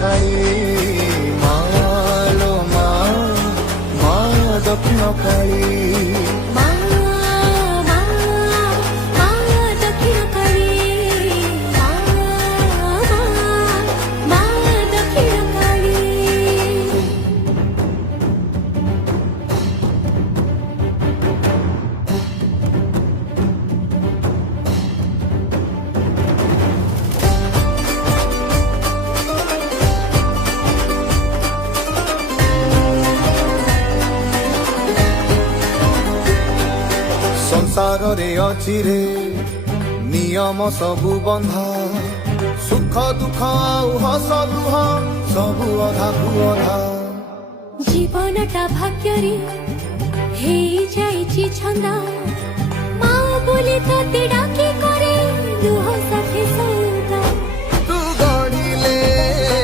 কালী মালো মা মা দক্ষিণ কালী ସଂସାରରେ ଅଛି ରେ ନିୟମ ସବୁ ବନ୍ଧା ସୁଖ ଦୁଃଖ ଆଉ ହସ ଲୁହ ସବୁ ଅଧାକୁ ଅଧା ଜୀବନଟା ଭାଗ୍ୟରେ ହେଇଯାଇଛି ଛନ୍ଦା ମା ବୋଲି ତତେ ଡାକି